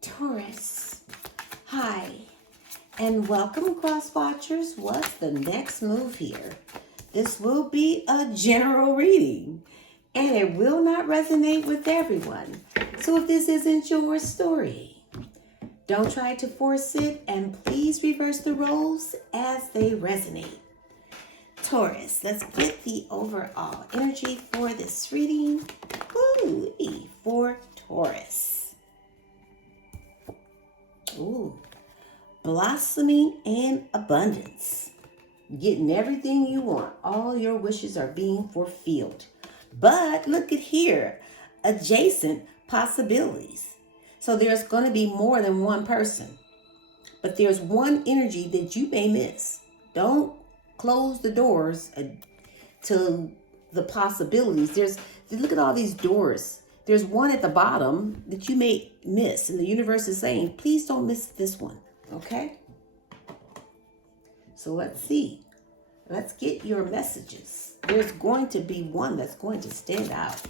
Taurus. Hi, and welcome, cross watchers. What's the next move here? This will be a general reading, and it will not resonate with everyone. So if this isn't your story, don't try to force it, and please reverse the roles as they resonate. Taurus, let's get the overall energy for this reading. Ooh, for Taurus. Ooh, blossoming in abundance. Getting everything you want. All your wishes are being fulfilled. But look at here, adjacent possibilities. So there's going to be more than one person. But there's one energy that you may miss. Don't close the doors to the possibilities. Look at all these doors. There's one at the bottom that you may miss, and the universe is saying, please don't miss this one, okay? So let's see. Let's get your messages. There's going to be one that's going to stand out.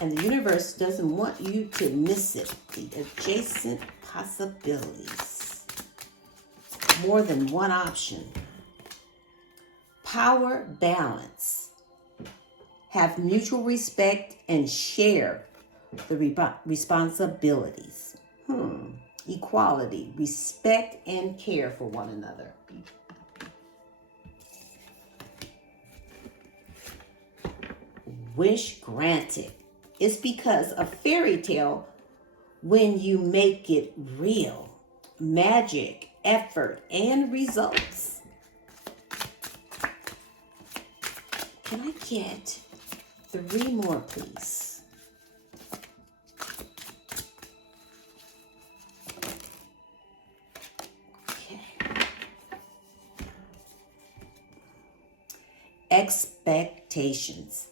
And the universe doesn't want you to miss it. The adjacent possibilities. More than one option. Power balance. Have mutual respect and share the responsibilities. Equality, respect and care for one another. Wish granted. It's because a fairy tale when you make it real. Magic, effort, and results. Can I get 3 more, please? Okay. Expectations.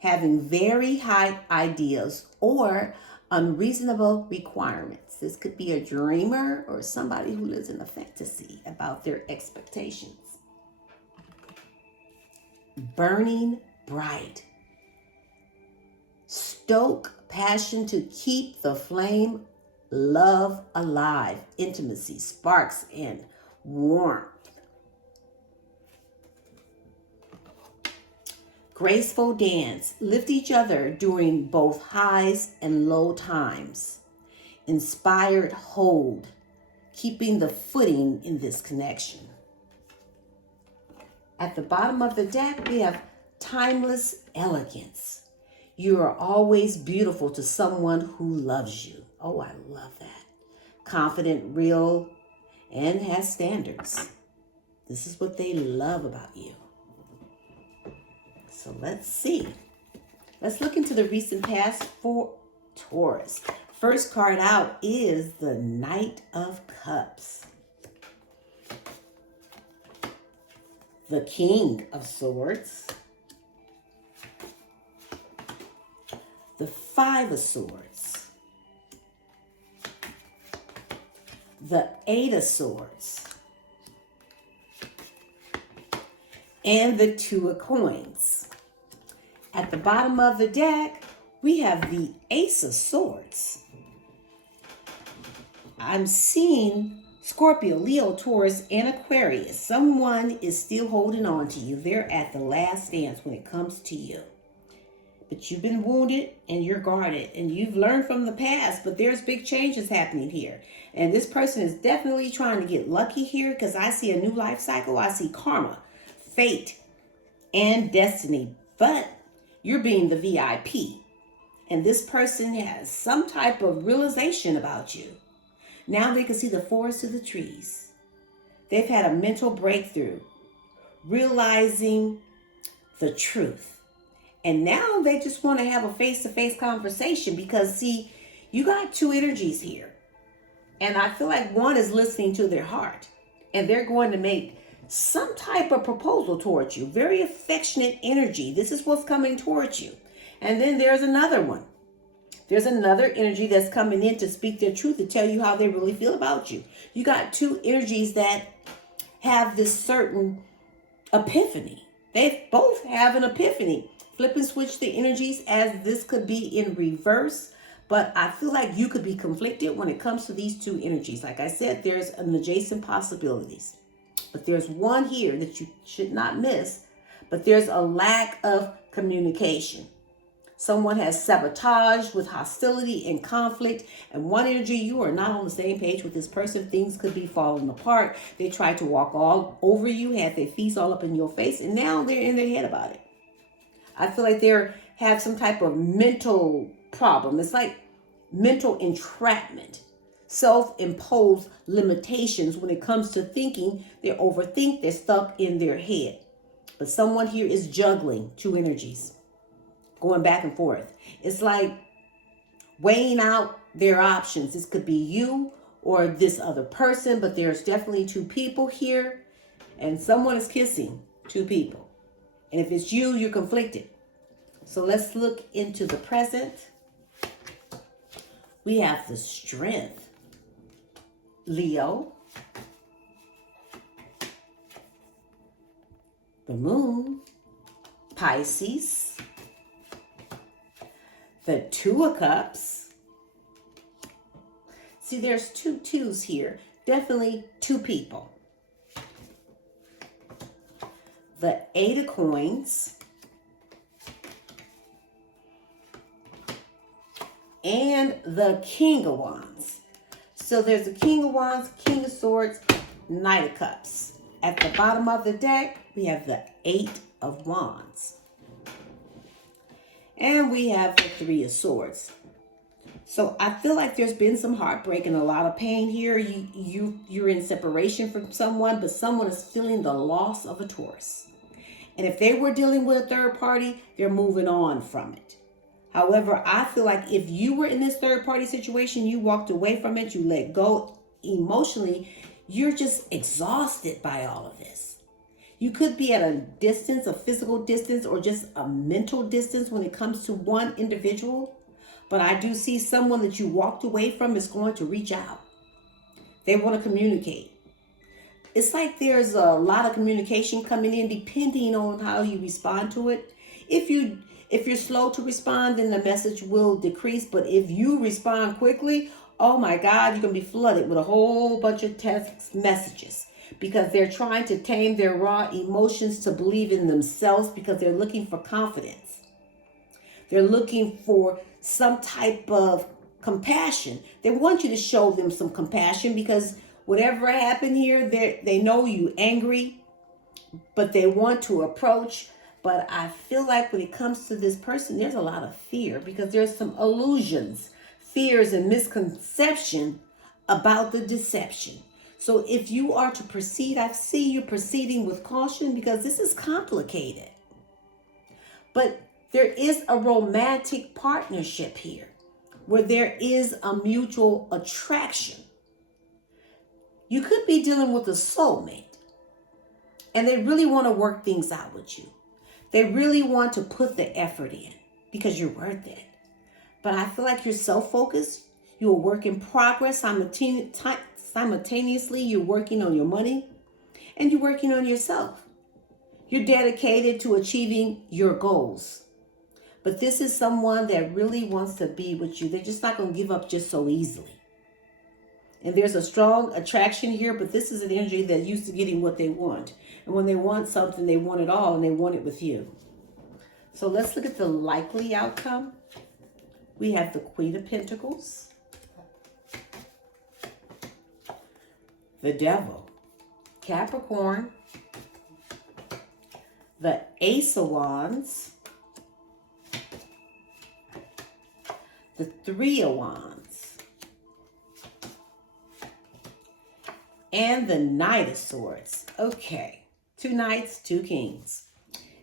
Having very high ideas or unreasonable requirements. This could be a dreamer or somebody who lives in a fantasy about their expectations. Burning bright. Stoke passion to keep the flame, love alive, intimacy, sparks, and warmth. Graceful dance. Lift each other during both highs and low times. Inspired hold. Keeping the footing in this connection. At the bottom of the deck, we have timeless elegance. You are always beautiful to someone who loves you. Oh, I love that. Confident, real, and has standards. This is what they love about you. So let's see. Let's look into the recent past for Taurus. First card out is the Knight of Cups. The King of Swords. The 5 of Swords. The 8 of Swords. And the 2 of Coins. At the bottom of the deck, we have the Ace of Swords. I'm seeing Scorpio, Leo, Taurus, and Aquarius. Someone is still holding on to you. They're at the last dance when it comes to you. But you've been wounded and you're guarded. And you've learned from the past, but there's big changes happening here. And this person is definitely trying to get lucky here because I see a new life cycle. I see karma, fate, and destiny. But you're being the VIP. And this person has some type of realization about you. Now they can see the forest through the trees. They've had a mental breakthrough, realizing the truth. And now they just want to have a face-to-face conversation because, see, you got 2 energies here. And I feel like one is listening to their heart. And they're going to make some type of proposal towards you. Very affectionate energy. This is what's coming towards you. And then there's another one. There's another energy that's coming in to speak their truth, to tell you how they really feel about you. You got 2 energies that have this certain epiphany. They both have an epiphany. Flip and switch the energies, as this could be in reverse, But I feel like you could be conflicted when it comes to these two energies. Like I said, there's an adjacent possibilities. But there's one here that you should not miss. But there's a lack of communication. Someone has sabotaged with hostility and conflict. And one energy, you are not on the same page with this person. Things could be falling apart. They tried to walk all over you, had their feet all up in your face, and now they're in their head about it. I feel like they have some type of mental problem. It's like mental entrapment, self-imposed limitations when it comes to thinking. They overthink, they're stuck in their head. But someone here is juggling two energies, going back and forth. It's like weighing out their options. This could be you or this other person, but there's definitely two people here, and someone is kissing two people. And if it's you, you're conflicted. So let's look into the present. We have the Strength, Leo, the Moon, Pisces, the Two of Cups. See, there's two twos here. Definitely two people. The Eight of Coins. And the King of Wands. So there's the King of Wands, King of Swords, Knight of Cups. At the bottom of the deck, we have the Eight of Wands. And we have the Three of Swords. So I feel like there's been some heartbreak and a lot of pain here. You're in separation from someone, but someone is feeling the loss of a Taurus. And if they were dealing with a third party, they're moving on from it. However, I feel like if you were in this third party situation, you walked away from it, you let go emotionally, you're just exhausted by all of this. You could be at a distance, a physical distance, or just a mental distance when it comes to one individual. But I do see someone that you walked away from is going to reach out. They want to communicate. It's like there's a lot of communication coming in depending on how you respond to it. If you're slow to respond, then the message will decrease. But if you respond quickly, oh my God, you're going to be flooded with a whole bunch of text messages because they're trying to tame their raw emotions to believe in themselves because they're looking for confidence. They're looking for some type of compassion. They want you to show them some compassion because whatever happened here, they know you angry, but they want to approach. But I feel like when it comes to this person, there's a lot of fear because there's some illusions, fears, and misconception about the deception. So if you are to proceed, I see you proceeding with caution because this is complicated. But there is a romantic partnership here where there is a mutual attraction. You could be dealing with a soulmate and they really want to work things out with you. They really want to put the effort in because you're worth it. But I feel like you're so focused. You're a work in progress. Simultaneously, you're working on your money and you're working on yourself. You're dedicated to achieving your goals. But this is someone that really wants to be with you. They're just not going to give up just so easily. And there's a strong attraction here, but this is an energy that's used to getting what they want. And when they want something, they want it all, and they want it with you. So let's look at the likely outcome. We have the Queen of Pentacles, the Devil, Capricorn, the Ace of Wands, the Three of Wands, and the Knight of Swords. Okay, 2 knights, 2 kings.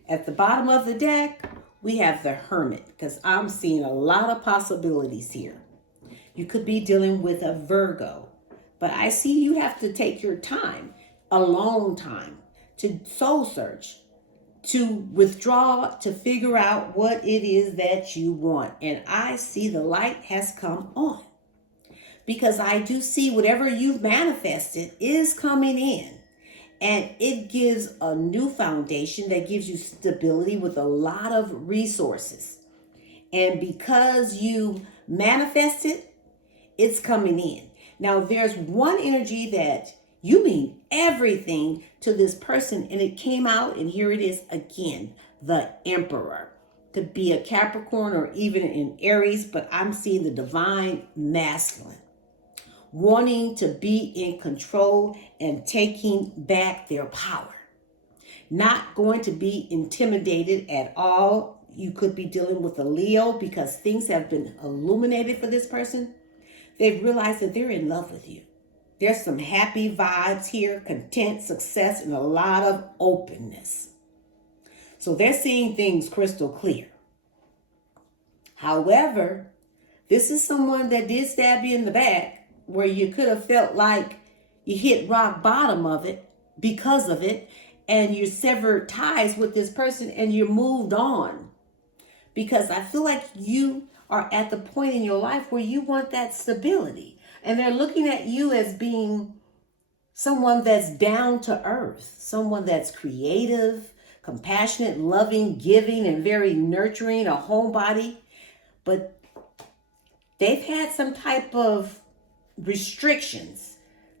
At the bottom of the deck, we have the Hermit, because I'm seeing a lot of possibilities here. You could be dealing with a Virgo, but I see you have to take your time, a long time, to soul search, to withdraw, to figure out what it is that you want. And I see the light has come on, because I do see whatever you've manifested is coming in. And it gives a new foundation that gives you stability with a lot of resources. And because you manifested, it's coming in. Now, there's one energy that you mean everything to this person, and it came out, and here it is again, the Emperor. Could be a Capricorn or even in Aries, but I'm seeing the divine masculine wanting to be in control and taking back their power. Not going to be intimidated at all. You could be dealing with a Leo because things have been illuminated for this person. They've realized that they're in love with you. There's some happy vibes here, content, success, and a lot of openness. So they're seeing things crystal clear. However, this is someone that did stab you in the back where you could have felt like you hit rock bottom of it because of it, and you severed ties with this person and you moved on. Because I feel like you are at the point in your life where you want that stability. And they're looking at you as being someone that's down to earth, someone that's creative, compassionate, loving, giving, and very nurturing, a homebody. But they've had some type of restrictions.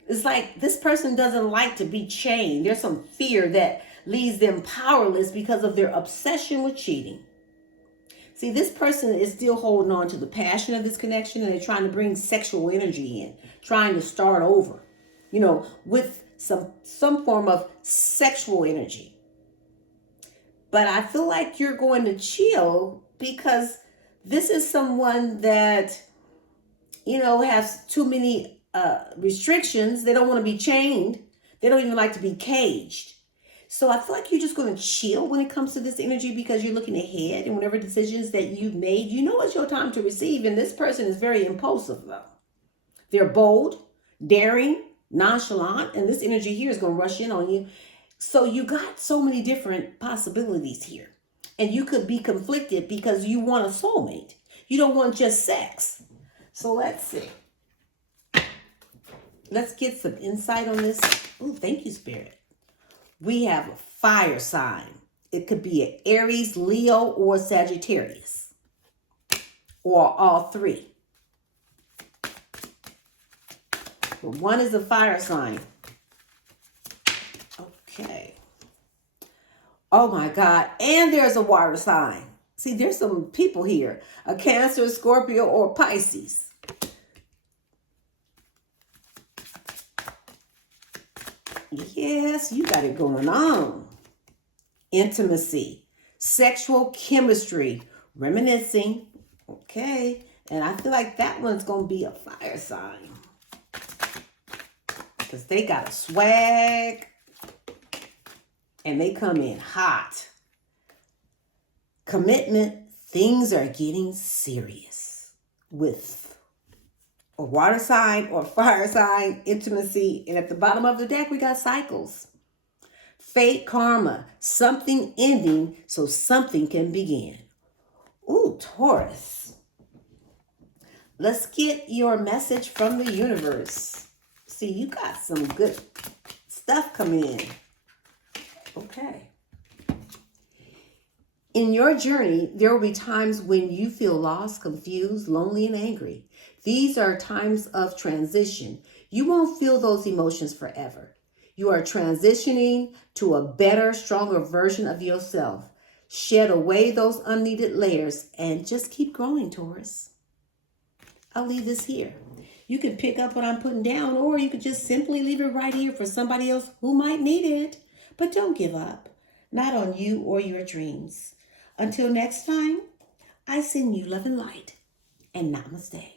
It's like this person doesn't like to be chained. There's some fear that leaves them powerless because of their obsession with cheating. See, this person is still holding on to the passion of this connection, and they're trying to bring sexual energy in, trying to start over, with some form of sexual energy. But I feel like you're going to chill because this is someone that, has too many restrictions. They don't want to be chained. They don't even like to be caged. So I feel like you're just going to chill when it comes to this energy because you're looking ahead, and whatever decisions that you've made, it's your time to receive. And this person is very impulsive, though. They're bold, daring, nonchalant, and this energy here is going to rush in on you. So you got so many different possibilities here. And you could be conflicted because you want a soulmate. You don't want just sex. So let's see. Let's get some insight on this. Oh, thank you, Spirit. We have a fire sign. It could be an Aries, Leo, or Sagittarius, or all three. But one is a fire sign. Okay. Oh my God. And there's a water sign. See, there's some people here. A Cancer, Scorpio, or Pisces. Yes, you got it going on. Intimacy, sexual chemistry, reminiscing. Okay. And I feel like that one's going to be a fire sign. Because they got a swag. And they come in hot. Commitment, things are getting serious with a water sign or fire sign, intimacy. And at the bottom of the deck, we got cycles. Fate, karma, something ending so something can begin. Ooh, Taurus. Let's get your message from the universe. See, you got some good stuff coming in. Okay. In your journey, there will be times when you feel lost, confused, lonely, and angry. These are times of transition. You won't feel those emotions forever. You are transitioning to a better, stronger version of yourself. Shed away those unneeded layers and just keep growing, Taurus. I'll leave this here. You can pick up what I'm putting down, or you could just simply leave it right here for somebody else who might need it. But don't give up, not on you or your dreams. Until next time, I send you love and light, and namaste.